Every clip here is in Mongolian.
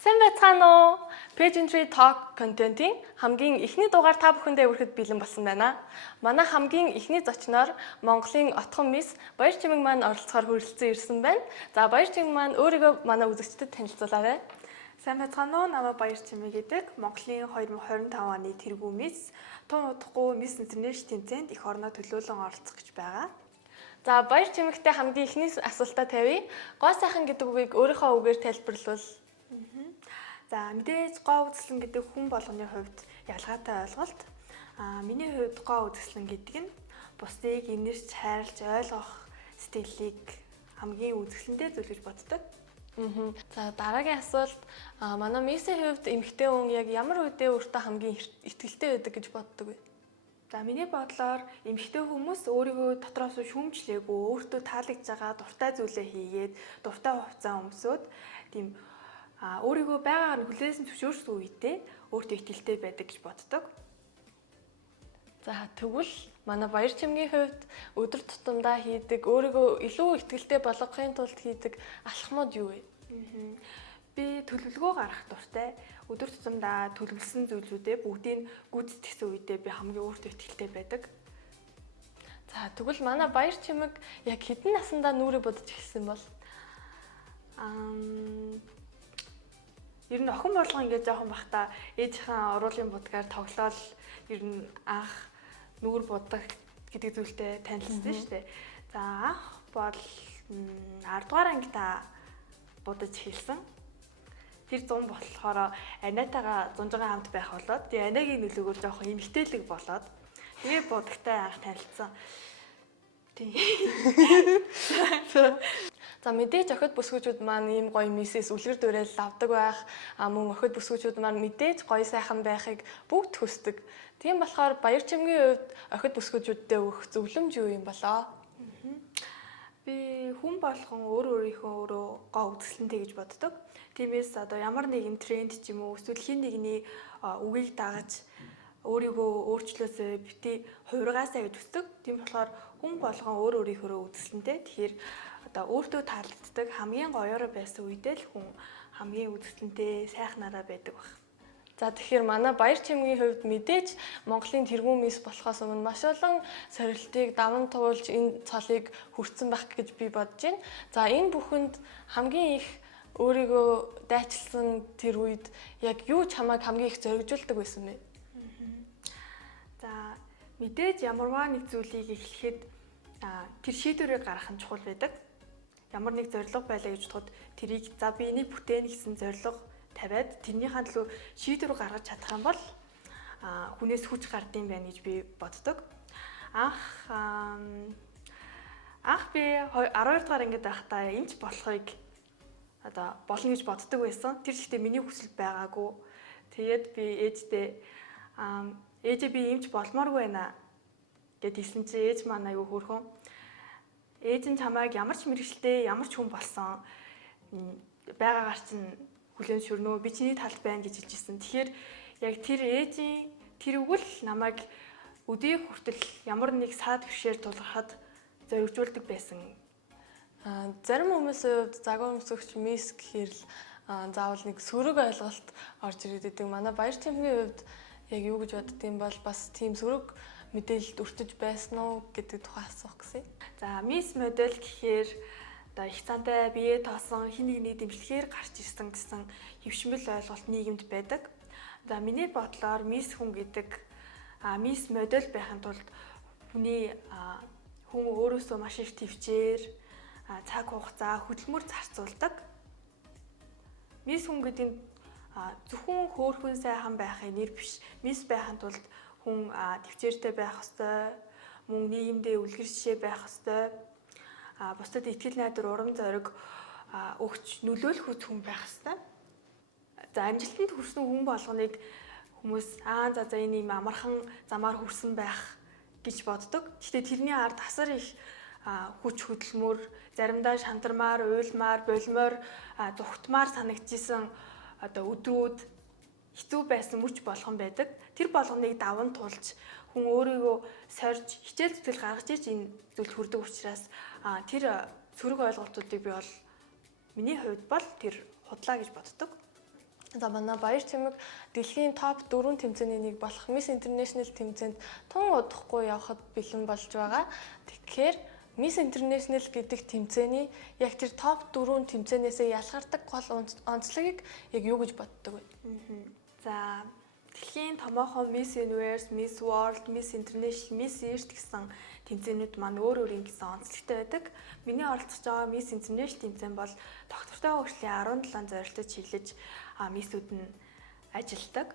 Сайн байцгаана уу? Page Entry Talk контентын хамгийн эхний дугаар та бүхэндээ хүрэхэд бэлэн болсон байна. Манай хамгийн эхний зочноор Монголын отхон мисс Баяр Чимэг маань оролцохоор хүрэлцэн ирсэн байна. За Баяр Чимэг маань өөрийгөө манай үзэгчдэд танилцуулаарай. Сайн байцгаана уу? Намайг Баяр Чимэг гэдэг. Монголын 2025 оны тэргүү мисс, тун удахгүй Miss International тэмцээнд эх орноо төлөөлөн оролцох гэж байгаа. За Баяр Чимэгтэй хамгийн эхний асуултаа тавья. Гоо сайхан гэдэг үгийг өөрийнхөө үгээр тайлбарлавал. За мэдээж гоо үзэсгэлэн гэдэг хүн болгоны хувьд ялгаатай ойлголт. Миний хувьд гоо үзэсгэлэн гэдэг нь бусдыг инэрч хайрлаж ойлгох сэтгэлийг хамгийн үзэсгэлэнтэй зүйл гэж боддог. За дараагийн асуулт манай миссийн хувьд эмэгтэй хүн яг ямар үедээ өөртөө хамгийн итгэлтэй байдаг гэж боддог вэ? За миний бодлоор эмэгтэй хүмүүс өөрийгөө дотроос шүүмжлээгүй өөртөө таалагдж байгаа дуртай зүйлээ хийгээд дуртай хувцас өмсөөд тийм өөрийгөө байгаагаар нь хүлээсэн зөвшөөрсөн үедээ өөртөө итгэлтэй байдаг гэж боддог. За тэгвэл манай Баяр Чимгийн хувьд өдөр тутамдаа хийдэг өөрийгөө илүү итгэлтэй болгохын тулд хийдэг алхмууд юу вэ? Би төлөвлөгөө гаргах дуртай. Өдөр тутамдаа төлөвлөсөн зүйлүүдээ бүгдийг гүйцэтгэсэн үедээ би хамгийн өөртөө итгэлтэй байдаг. За тэгвэл манай Баяр Чимэг яг хэдэн наснда нүрээ бодож эхэлсэн бол? Ер нь охин болгоо ингээд жоохон бахта ээжийнхээ уруулын будгаар тоглоал ер нь анх нүүр будах гэдэг зүйлтэй танилцсан шүү дээ. За анх бол 10 дугаар ангита будаж эхэлсэн. Тэр 100 болохоор аниатайгаа зунжгаа хамт байх болоод тэгээ аниагийн нөлөөгөөр жоохон эмгтээлэг болоод тэгээ будагтай анх танилцсан. За мэдээж охид бүсгүүчүүд маань ийм гоё миссээс үлгэр дуурайл авдаг байх. Мөн охид бүсгүүчүүд маань мэдээж гоё сайхан байхыг бүгд хүсдэг. Тийм болохоор Баяр Чимгийн хувьд охид бүсгүүчүүдтэй өгөх зөвлөмж юу юм болоо? Би хүн болгон өөрийнхөө гоо үзэсгэлэнтэй гэж боддог. Тиймээс одоо ямар нэгэн тренд ч юм уу эсвэл хин нэгний үгийг дагаж өөрийгөө өөрчлөөсөө бити хувиргаасаа гэж үздэг. Тийм болохоор хүн болгон өөрийнхөө үзэсгэлэнтэй. Тэгэхээр одоо өөртөө таалагддаг хамгийн гоёор байсан үедээ л хүн хамгийн үзэсгэлэнтэй сайхнараа байдаг баг. За тэгэхээр манай Баяр Чимгийн хувьд мэдээж Монголын тэргүү мисс болохоос өмнө маш олон сорилтыг даван туулж энэ цолыг хүртсэн байх гэж би бодож байна. За энэ бүхэнд хамгийн их өөрийгөө дайчилсан тэр үед яг юу чамайг хамгийн их зоригжуулдаг байсан бэ? За мэдээж ямарваа нэг зүйлийг эхлэхэд тэр шийдвэрийг гаргах нь чухал байдаг. Ямар нэг зорилго байлаа гэж бодоход тэрийг за би энийг бүтээнэ гэсэн зорилго тавиад тэрнийхээ төлөө шийдвэр гаргаж чадах юм бол хүнээс хүч гардыг байна гэж би боддог. Анх би 12 дугаар ангид байхдаа эмч болохыг одоо болно гэж боддог байсан. Тэр ихтэй миний хүсэл байгаагүй. Тэгээд би ээжээ би эмч болмооргүй байна гэд хэлсэн чи ээж маань аягүй хөөрхөн. Ээж нь чамайг ямар ч мэрэгчлээ ямар ч хүн болсон байгаагаар чинь хүлээн шүрнөө би чиний талд байна гэж хэлжсэн. Тэгэхээр яг тэр ээжийн тэр үг л намайг өдөө хүртэл ямар нэг саад бишээр тулгархад зоригжуулдаг байсан. Зарим хүмүүсийн хувьд загвар өмсгөгч мисс гэхээр л заавал нэг сөрөг ойлголт орж ирээд байдаг. Манай Баяр Чимгийн хувьд яг юу гэж бодд юм бол бас тийм сөрөг мэдээлэлд өртөж байсан уу гэдэг тухай асуух гэсэн. За мисс модель гэхээр одоо их цантай бие тоосон хин нэгний дэмжлэгээр гарч ирсэн гэсэн хөвшмөл ойлголт нийгэмд байдаг. За миний бодлоор мисс хүн гэдэг мисс модель байхын тулд хүн өөрөөсөө маш их төвчээр цаг хугацаа хөдөлмөр зарцуулдаг. Мисс хүн гэдэг нь зөвхөн хөөрхөн сайхан байхын нэр биш. Мисс байхын тулд хүн төвчээртэй байх ёстой, мөн нийгэмдээ үлгэр жишээ байх ёстой, бусдад итгэл найдвар урам зориг өгч нөлөөлөх хүн байх ёстой. За амжилтанд хүрсэн хүн болгоныг хүмүүс за энэ юм амархан замаар хүрсэн байх гэж боддог. Гэхдээ тэрний ард асар их хүч хөдөлмөр, заримдаа шантармаар, уйлмаар, болмоор, зүхтмаар санагдчихсан одоо өдрүүд хэцүү байсан мөч болгон байдаг. Тэр болгоныг даван туулж хүн өөрийгөө сорж хичээл зүтгэл гаргаж иж энэ зүйл хүрдэг учраас тэр сөрөг ойлголтуудыг би бол миний хувьд бол тэр худлаа гэж боддог. За манай Баяр Чимэг дэлхийн топ 4 тэмцээний нэг болох Miss International тэмцээнд тун удахгүй явахад бэлэн болж байгаа. Тэгэхээр Miss International гэдэг тэмцээний яг тэр топ 4 тэмцээнээсээ ялгардаг гол онцлогийг яг юу гэж боддог вэ? За дэлхийн томоохон Miss Universe, Miss World, Miss International, Miss Earth гэсэн тэмцээнүүд маань өөр өөр ингэсэн онцлогтой байдаг. Миний оролцож байгаа Miss International тэмцээн бол доктортой хөгжлийн 17 зорилтод чиглэж миссүүд нь ажилладаг.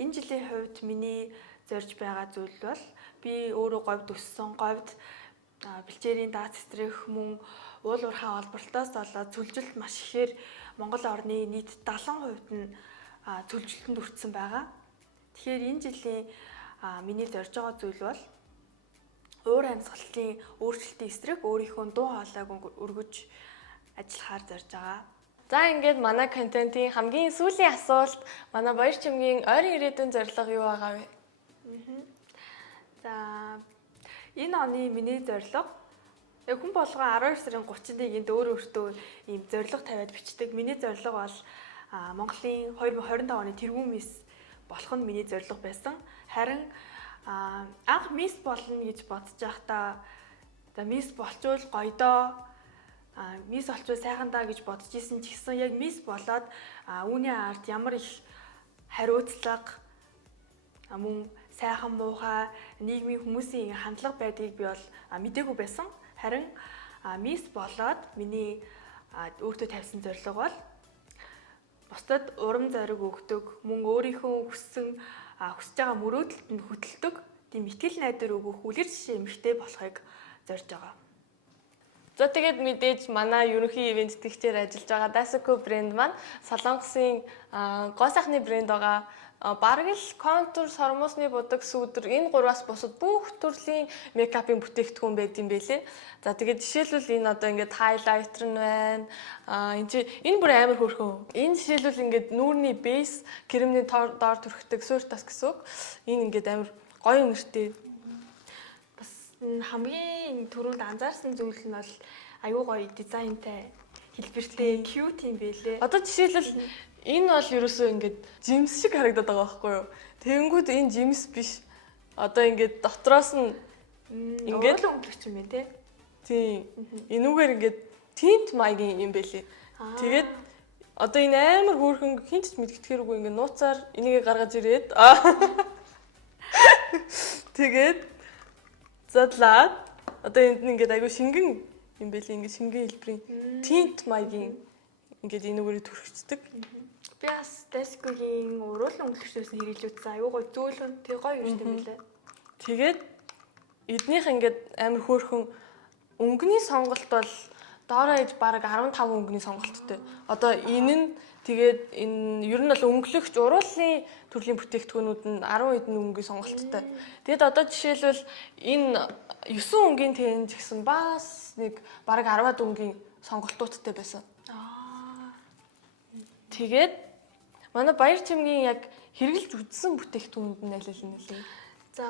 Энэ жилийн хувьд миний зорж байгаа зүйл бол би өөрөө говьд өссөн, говьд бэлчээрийн дац стрэх мөн уул уурхай олборлолтоос болоод цөлжилт маш ихээр Монгол орны нийт 70% нь цөлжилтөнд өртсөн байгаа. Тэгэхээр энэ жилийн миний зорж байгаа зүйл бол уур амьсгалын өөрчлөлтийн эсрэг өөрийнхөө дуу хоолойг өргөж ажиллахаар зорж байгаа. За ингээд манай контентын хамгийн сүүлийн асуулт манай Баяр Чимгийн ойрын ирээдүйн зорилго юу байгаа вэ? За энэ оны миний зорилго яг хүн болгоо 12 сарын 31-нд өөртөө ийм зорилго тавиад бичдэг. Миний зорилго бол Монголын 2025 оны тэргүүн мисс болох нь миний зорилго байсан. Харин анх мисс болно гэж бодож байхдаа за мисс болчвол гоё доо мисс олчвол сайхан даа гэж бодож исэн ч гэсэн яг мисс болоод үүний ард ямар их хариуцлага мөн сайхан муухай нийгмийн хүмүүсийн хандлага байдгийг би бол мдээгүй байсан. Харин мисс болоод миний өөртөө тавьсан зорилго бол бусдад урам зориг өгдөг, мөн өөрийнхөө хүсэж байгаа мөрөөдөлтөнд хөтэлдэг, тийм итгэл найдвар өгөх үлгэр жишээ эмэгтэй болохыг зорж байгаа. За тэгээд мэдээж манай ерөнхий ивент тэтгэгчээр ажиллаж байгаа Daisuke брэнд маань Солонгосын гоо сайхны брэнд байгаа. Бараг л контур, сормосны будаг, сүүдэр энэ гурваас бусад бүх төрлийн мейкапын бүтээгдэхүүн байд юм бэлээ. За тэгээд жишээлбэл энэ одоо ингээд хайлайтер нь байна. Энэ бүр амар хөөрхөн. Энэ жишээлбэл ингээд нүүрний бейс, кремний доор түрхдэг сууртас гэсэн үг. Энэ ингээд амар гоё нэртэй. Хамгийн түрүүнд анзаарсан зүйл нь бол аюу гоё дизайнтай, хэлбэртэй, cute юм байлээ. Одоо жишээлбэл энэ бол ерөөсөө ингээд жимс шиг харагдаад байгаа байхгүй юу? Тэгэнгүүт энэ жимс биш. Одоо ингээд дотроос нь ингээд өнгөлөгч юм байна те. Тийм. Энүүгээр ингээд тинт маягийн юм байлээ. Тэгээд одоо энэ амар хөөрхөн хинт ч мэдгэтгэхэргүй ингээд нууцаар энийг гаргаж ирээд тэгээд задлаад одоо энд нь ингээд айгүй шингэн юм байлээ, ингээд шингэн хэлбэрийн тинт маягийн ингээд энүүгээр түрхцдэг. Би бас Daisuke-гийн уруулан өнгөлөгчөөс хэрэглүүлсэн аюу гоё зөөлөн тэг гоё юм байлээ. Тэгээд эднийх ингээд амар хөөрхөн өнгөний сонголт бол доороо иж бараг 15 өнгөний сонголттой. Одоо энэ нь тэгээд энэ ер нь бол өнгөлөгч уруулын төрлийн бүтээгдэхүүнүүд нь 10 хэдэн өнгөний сонголттой. Тэгэд одоо жишээлбэл энэ 9 өнгөний тэнж гэсэн бас нэг бараг 10-аад өнгөний сонголтуудтай байсан. Тэгээд манай Баяр Чимгийн яг хэрэгжилж үзсэн бүтээгдэхүүнүүд нь аль аль нэлээ. За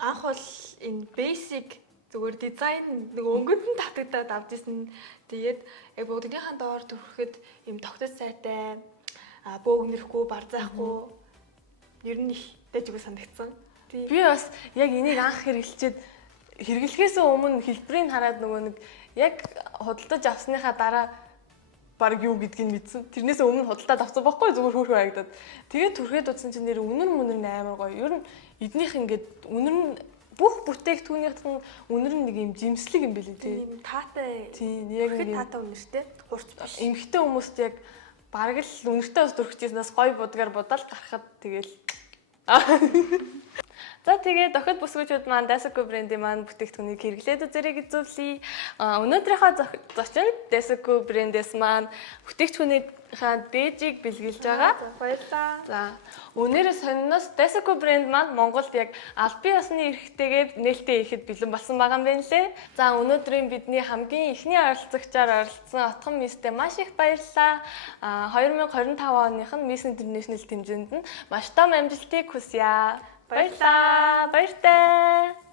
анх бол энэ basic зүгээр дизайн нэг өнгөнд нь татагдаад авчихсан. Тэгээд яг бүгдийнхээ доор төрөхөд юм тогтож сайтай бөөгнөрөхгүй, барзаахгүй ер нь их дэжгүй санагдсан. Би бас яг энийг анх хэрэглэхээс өмнө хэлбэрийг хараад нөгөө нэг яг худалдаж авсныхаа дараа баг юу гэдгийг мэдсэн. Тэрнээс өмнө худалдаад авсан байхгүй зүгээр хөөрхөн харагдаад. Тэгээд түрхээд утсан чинь нэр үнэр амар гоё. Ер нь эднийх ингээд үнэр нь бүх бүтээгдэхүүнийх нь үнэр нь нэг юм жимслэг юм билий тий. Тийм таатай. Тийм яг нэг таатай үнэртэй. Хурц биш. Эмхтэй хүмүүст яг бараг л үнэртэй ус төрчихснээс гоё будгаар будаал гарахад тэгэл За тэгээд охид бүсгүүчүүд маань Daisuke брендийн маань бүтээгдэхүүнийг хэрэглээд үзэрэй гэзүүлье. Өнөөдрийнхөө зочинд Daisuke брендээс маань бүтээгдэхүүнийхээ дээжийг бэлгэлж байгаа. Баярлалаа. За өнөөдөр сониноос Daisuke брэнд маань Монголд яг албан ёсны эрхтэйгээр нээлттэй ирэхэд бэлэн болсон байгаа юм байна лээ. За өнөөдрийн бидний хамгийн ихний оролцогчоор оролцсон Отхон мистэй маш их баярлалаа. 2025 оных нь Miss International тэмцээнд нь маш том амжилтыг хүсье. Баярлалаа. Баяртай.